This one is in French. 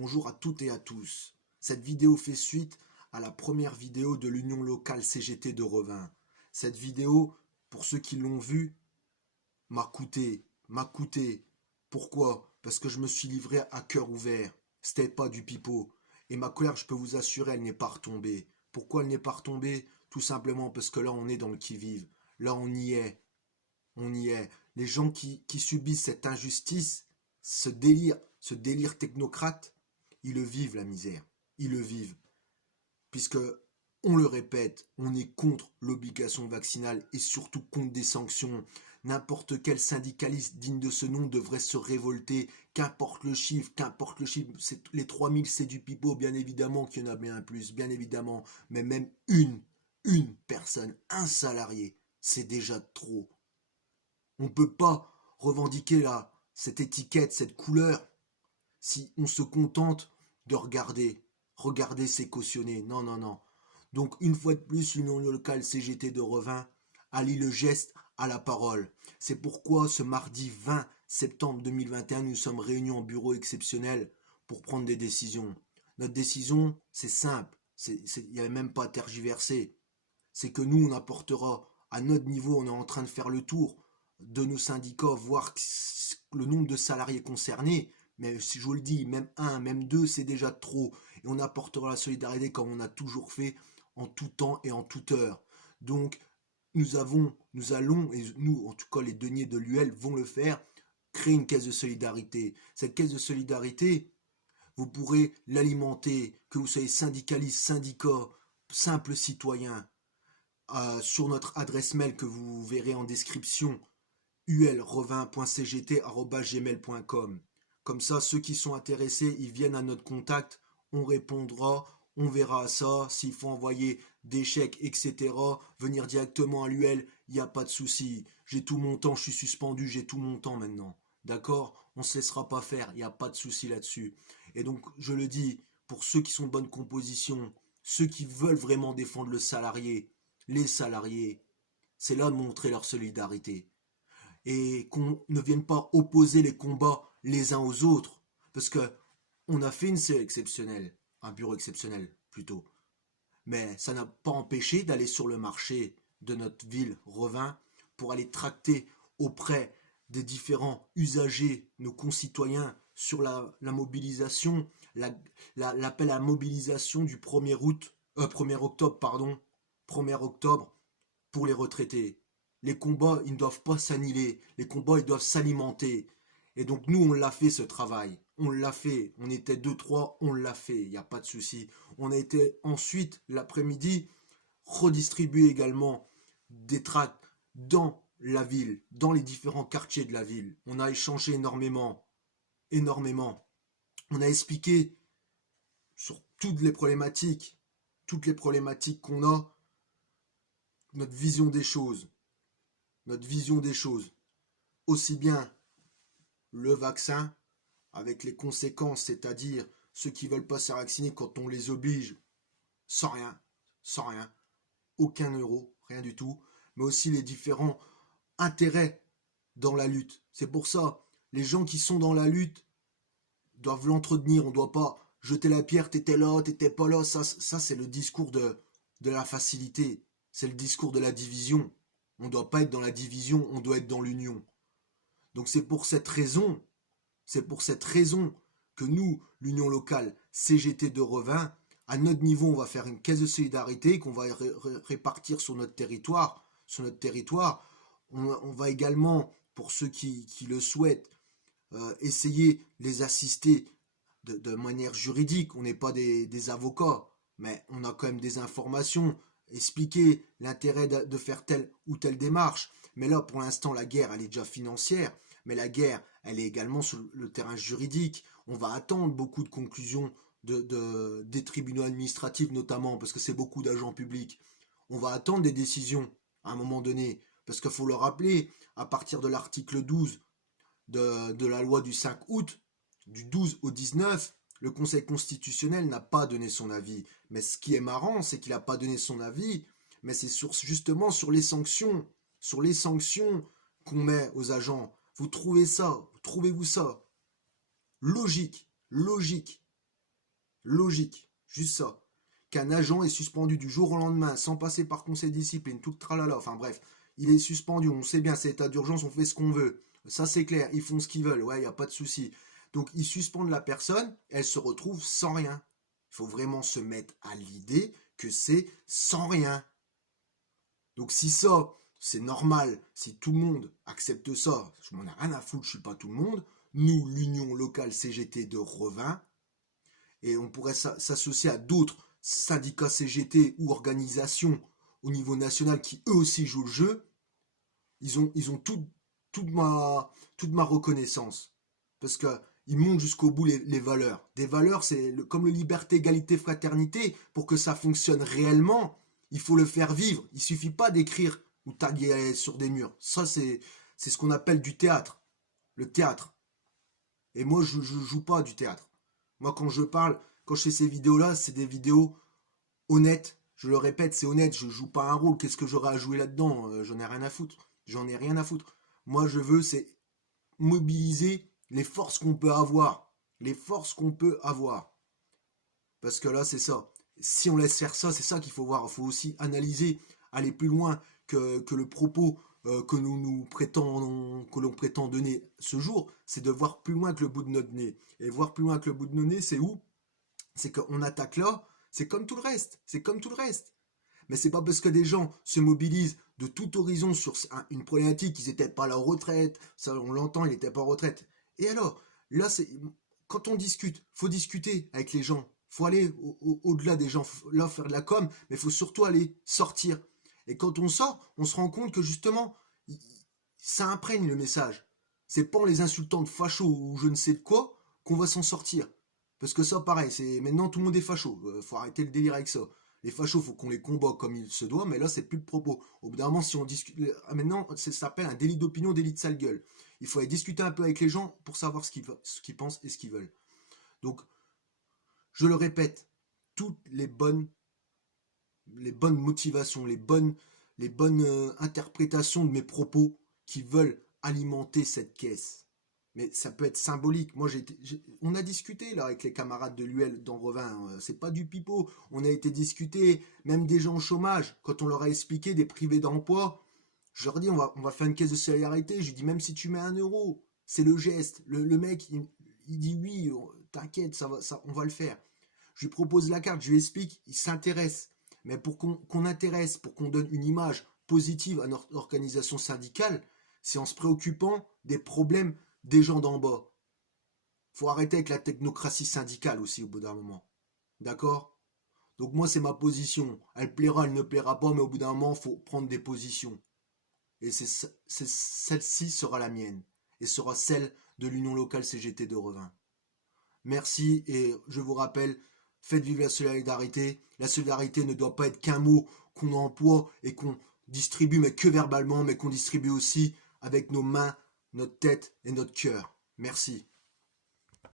Bonjour à toutes et à tous. Cette vidéo fait suite à la première vidéo de l'Union locale CGT de Revin. Cette vidéo, pour ceux qui l'ont vue, m'a coûté. Pourquoi? Parce que je me suis livré à cœur ouvert. C'était pas du pipeau. Et ma colère, je peux vous assurer, elle n'est pas retombée. Pourquoi elle n'est pas retombée? Tout simplement parce que là, on est dans le qui-vive. Là, on y est. On y est. Les gens qui subissent cette injustice, ce délire technocrate, ils le vivent, la misère. Ils le vivent. Puisque, on le répète, on est contre l'obligation vaccinale et surtout contre des sanctions. N'importe quel syndicaliste digne de ce nom devrait se révolter, qu'importe le chiffre, les 3000 c'est du pipeau, bien évidemment qu'il y en a bien plus, bien évidemment, mais même une personne, un salarié, c'est déjà trop. On ne peut pas revendiquer cette étiquette, cette couleur, si on se contente de regarder. Regarder, c'est cautionner. Non, non, non. Donc, une fois de plus, l'Union locale CGT de Revin allie le geste à la parole. C'est pourquoi ce mardi 20 septembre 2021, nous sommes réunis en bureau exceptionnel pour prendre des décisions. Notre décision, c'est simple. Il n'y a même pas à tergiverser. C'est que nous, on apportera à notre niveau, on est en train de faire le tour de nos syndicats, voir le nombre de salariés concernés. Mais si je vous le dis, même un, même deux, c'est déjà trop. Et on apportera la solidarité comme on a toujours fait, en tout temps et en toute heure. Donc, nous allons, et nous, en tout cas les deniers de l'UL vont le faire, créer une caisse de solidarité. Cette caisse de solidarité, vous pourrez l'alimenter, que vous soyez syndicaliste, syndicat, simple citoyen, sur notre adresse mail que vous verrez en description, ulrevin.cgt@gmail.com. Comme ça, ceux qui sont intéressés, ils viennent à notre contact, on répondra, on verra ça, s'il faut envoyer des chèques, etc., venir directement à l'UL, il n'y a pas de souci. J'ai tout mon temps, je suis suspendu, j'ai tout mon temps maintenant. D'accord? On ne se laissera pas faire, il n'y a pas de souci là-dessus. Et donc, je le dis, pour ceux qui sont de bonne composition, ceux qui veulent vraiment défendre le salarié, les salariés, c'est là de montrer leur solidarité. Et qu'on ne vienne pas opposer les combats les uns aux autres. Parce que on a fait une série exceptionnelle, un bureau exceptionnel plutôt. Mais ça n'a pas empêché d'aller sur le marché de notre ville, Revin, pour aller tracter auprès des différents usagers, nos concitoyens, sur la mobilisation, l'appel à la mobilisation du 1er octobre, pardon, 1er octobre, pour les retraités. Les combats, ils ne doivent pas s'annihiler. Les combats, ils doivent s'alimenter. Et donc nous, on l'a fait ce travail. On l'a fait. On était 2-3, on l'a fait. Il n'y a pas de souci. On a été ensuite, l'après-midi, redistribuer également des tracts dans la ville, dans les différents quartiers de la ville. On a échangé énormément. Énormément. On a expliqué sur toutes les problématiques qu'on a, notre vision des choses. Notre vision des choses. Aussi bien le vaccin, avec les conséquences, c'est-à-dire ceux qui ne veulent pas se faire vacciner quand on les oblige, sans rien, aucun euro, rien du tout, mais aussi les différents intérêts dans la lutte. C'est pour ça, les gens qui sont dans la lutte doivent l'entretenir, on ne doit pas jeter la pierre, t'étais là, t'étais pas là, ça c'est le discours de la facilité, c'est le discours de la division. On ne doit pas être dans la division, on doit être dans l'union. Donc c'est pour cette raison que nous, l'Union locale CGT de Revin, à notre niveau, on va faire une caisse de solidarité qu'on va répartir sur notre territoire. On va également, pour ceux qui le souhaitent, essayer de les assister de manière juridique. On n'est pas des avocats, mais on a quand même des informations, expliquer l'intérêt de faire telle ou telle démarche. Mais là, pour l'instant, la guerre, elle est déjà financière, mais la guerre, elle est également sur le terrain juridique. On va attendre beaucoup de conclusions des tribunaux administratifs, notamment, parce que c'est beaucoup d'agents publics. On va attendre des décisions à un moment donné, parce qu'il faut le rappeler, à partir de l'article 12 de la loi du 5 août, du 12 au 19, le Conseil constitutionnel n'a pas donné son avis. Mais ce qui est marrant, c'est qu'il n'a pas donné son avis, mais c'est justement sur les sanctions qu'on met aux agents. Vous trouvez ça, trouvez-vous ça logique Logique, juste ça. Qu'un agent est suspendu du jour au lendemain, sans passer par conseil de discipline, tout le tralala, enfin bref, il est suspendu, on sait bien, c'est état d'urgence, on fait ce qu'on veut. Ça c'est clair, ils font ce qu'ils veulent, ouais, il n'y a pas de souci. Donc ils suspendent la personne, elle se retrouve sans rien. Il faut vraiment se mettre à l'idée que c'est sans rien. Donc si ça, c'est normal, si tout le monde accepte ça, je m'en ai rien à foutre, je suis pas tout le monde, nous, l'Union locale CGT de Revin, et on pourrait s'associer à d'autres syndicats CGT ou organisations au niveau national qui eux aussi jouent le jeu, ils ont toute ma reconnaissance. Parce qu'ils montent jusqu'au bout les valeurs. Des valeurs, c'est comme le liberté, égalité, fraternité. Pour que ça fonctionne réellement, il faut le faire vivre. Il suffit pas d'écrire ou taguer sur des murs. Ça, c'est ce qu'on appelle du théâtre. Le théâtre. Et moi, je joue pas du théâtre. Moi, quand je parle, quand je fais ces vidéos-là, c'est des vidéos honnêtes. Je le répète, c'est honnête. Je joue pas un rôle. Qu'est-ce que j'aurais à jouer là-dedans? J'en ai rien à foutre. J'en ai rien à foutre. Moi, je veux, c'est mobiliser les forces qu'on peut avoir. Les forces qu'on peut avoir. Parce que là, c'est ça. Si on laisse faire ça, c'est ça qu'il faut voir. Il faut aussi analyser, aller plus loin que le propos que que l'on prétend donner ce jour. C'est de voir plus loin que le bout de notre nez. Et voir plus loin que le bout de notre nez, c'est où? C'est qu'on attaque là. C'est comme tout le reste. C'est comme tout le reste. Mais c'est pas parce que des gens se mobilisent de tout horizon sur une problématique, ils n'étaient pas à la retraite, ça on l'entend, ils n'étaient pas en retraite. Et alors, là, quand on discute, faut discuter avec les gens, faut aller au-delà des gens, là faire de la com, mais il faut surtout aller sortir. Et quand on sort, on se rend compte que justement, ça imprègne le message. C'est pas en les insultant de fachos ou je ne sais de quoi qu'on va s'en sortir. Parce que ça, pareil, c'est maintenant tout le monde est facho. Faut arrêter le délire avec ça. Les fachos, faut qu'on les combat comme il se doit, mais là, c'est plus de propos. Au bout d'un moment, si on discute. Maintenant, ça s'appelle un délit d'opinion, délit de sale gueule. Il faut aller discuter un peu avec les gens pour savoir ce qu'ils pensent et ce qu'ils veulent. Donc, je le répète, toutes les bonnes motivations, les bonnes interprétations de mes propos qui veulent alimenter cette caisse. Mais ça peut être symbolique. Moi, on a discuté là avec les camarades de l'UL dans Revin. C'est pas du pipeau. On a été discuter, même des gens au chômage. Quand on leur a expliqué des privés d'emploi, je leur dis on va faire une caisse de solidarité. Je lui dis même si tu mets 1 euro, c'est le geste. Le mec, il dit oui, t'inquiète, on va le faire. Je lui propose la carte, je lui explique, il s'intéresse. Mais pour qu'on intéresse, pour qu'on donne une image positive à notre organisation syndicale, c'est en se préoccupant des problèmes des gens d'en bas. Faut arrêter avec la technocratie syndicale aussi au bout d'un moment. D'accord? Donc moi c'est ma position. Elle plaira, elle ne plaira pas, mais au bout d'un moment, faut prendre des positions. Et celle-ci sera la mienne. Et sera celle de l'Union locale CGT de Revin. Merci et je vous rappelle, faites vivre la solidarité. La solidarité ne doit pas être qu'un mot qu'on emploie et qu'on distribue, mais que verbalement, mais qu'on distribue aussi avec nos mains, notre tête et notre cœur. Merci.